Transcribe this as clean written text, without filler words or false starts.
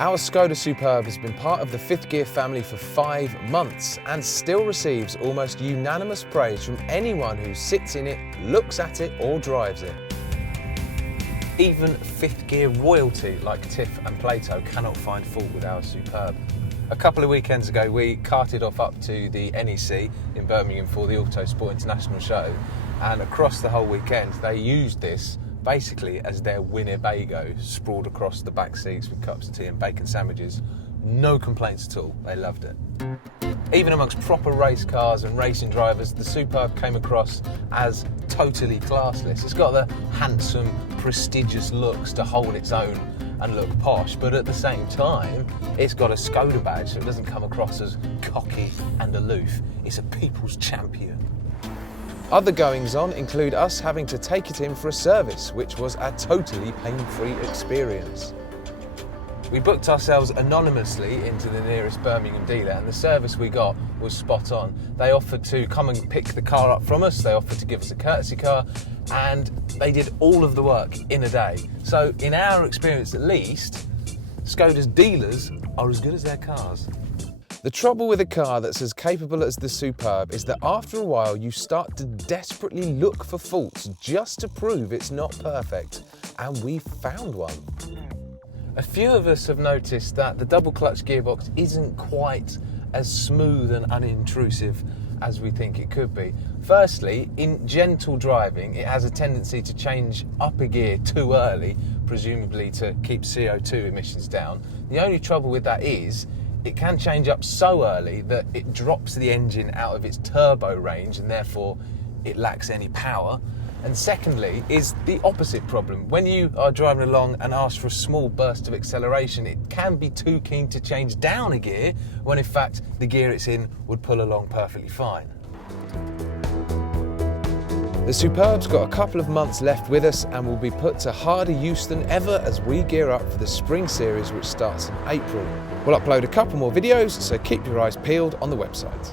Our Skoda Superb has been part of the fifth gear family for 5 months and still receives almost unanimous praise from anyone who sits in it, looks at it or drives it. Even fifth gear royalty like Tiff and Plato cannot find fault with our Superb. A couple of weekends ago we carted off up to the NEC in Birmingham for the Autosport International show, and across the whole weekend they used this basically as their Winnebago, sprawled across the back seats with cups of tea and bacon sandwiches. No complaints at all, they loved it. Even amongst proper race cars and racing drivers, the Superb came across as totally classless. It's got the handsome, prestigious looks to hold its own and look posh, but at the same time, it's got a Skoda badge, so it doesn't come across as cocky and aloof. It's a people's champion. Other goings-on include us having to take it in for a service, which was a totally pain-free experience. We booked ourselves anonymously into the nearest Birmingham dealer, and the service we got was spot on. They offered to come and pick the car up from us, they offered to give us a courtesy car, and they did all of the work in a day. So in our experience at least, Skoda's dealers are as good as their cars. The trouble with a car that's as capable as the Superb is that after a while you start to desperately look for faults just to prove it's not perfect, and we've found one. A few of us have noticed that the double clutch gearbox isn't quite as smooth and unintrusive as we think it could be. Firstly, in gentle driving, it has a tendency to change up a gear too early, presumably to keep CO2 emissions down. The only trouble with that is it can change up so early that it drops the engine out of its turbo range and therefore it lacks any power. And secondly is the opposite problem. When you are driving along and ask for a small burst of acceleration, it can be too keen to change down a gear when in fact the gear it's in would pull along perfectly fine. The Superb's got a couple of months left with us and will be put to harder use than ever as we gear up for the spring series, which starts in April. We'll upload a couple more videos, so keep your eyes peeled on the website.